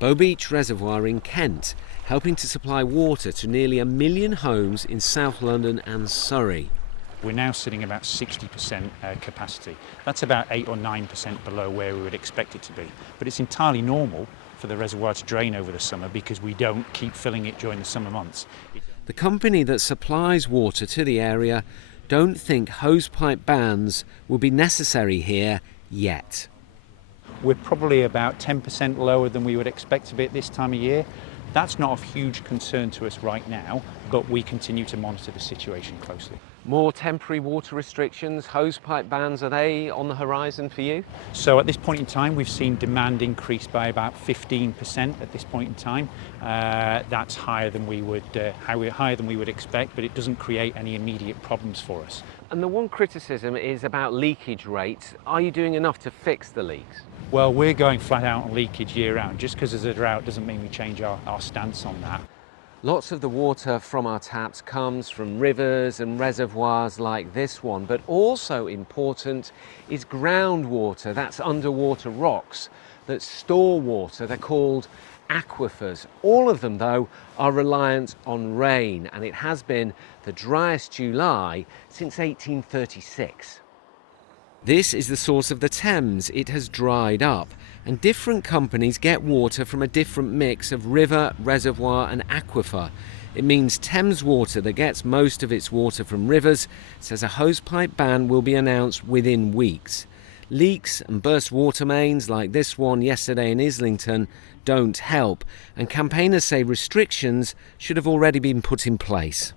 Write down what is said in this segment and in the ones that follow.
Bow Beach Reservoir in Kent, helping to supply water to nearly 1 million homes in South London and Surrey. We're now sitting about 60% capacity. That's about 8 or 9% below where we would expect it to be. But it's entirely normal for the reservoir to drain over the summer because we don't keep filling it during the summer months. The company that supplies water to the area don't think hosepipe bans will be necessary here yet. We're probably about 10% lower than we would expect to be at this time of year. That's not of huge concern to us right now, but we continue to monitor the situation closely. More temporary water restrictions, hosepipe bans, are they on the horizon for you? So at this point in time, we've seen demand increase by about 15% at this point in time. That's higher than we would expect, but it doesn't create any immediate problems for us. And the one criticism is about leakage rates. Are you doing enough to fix the leaks? Well, we're going flat out on leakage year round. Just because there's a drought doesn't mean we change our stance on that. Lots of the water from our taps comes from rivers and reservoirs like this one, but also important is groundwater. That's underwater rocks that store water. They're called aquifers. All of them, though, are reliant on rain, and it has been the driest July since 1836. This is the source of the Thames. It has dried up, and different companies get water from a different mix of river, reservoir and aquifer. It means Thames Water, that gets most of its water from rivers, says a hosepipe ban will be announced within weeks. Leaks and burst water mains like this one yesterday in Islington don't help, and campaigners say restrictions should have already been put in place.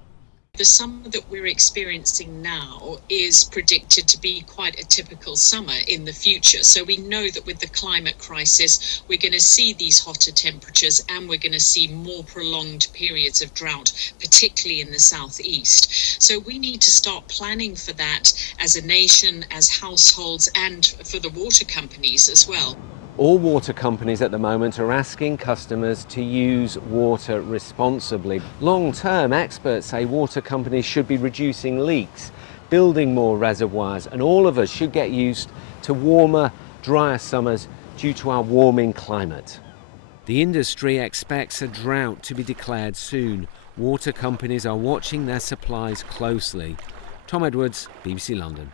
The summer that we're experiencing now is predicted to be quite a typical summer in the future. So we know that with the climate crisis, we're going to see these hotter temperatures and we're going to see more prolonged periods of drought, particularly in the southeast. So we need to start planning for that as a nation, as households, and for the water companies as well. All water companies at the moment are asking customers to use water responsibly. Long-term, experts say water companies should be reducing leaks, building more reservoirs, and all of us should get used to warmer, drier summers due to our warming climate. The industry expects a drought to be declared soon. Water companies are watching their supplies closely. Tom Edwards, BBC London.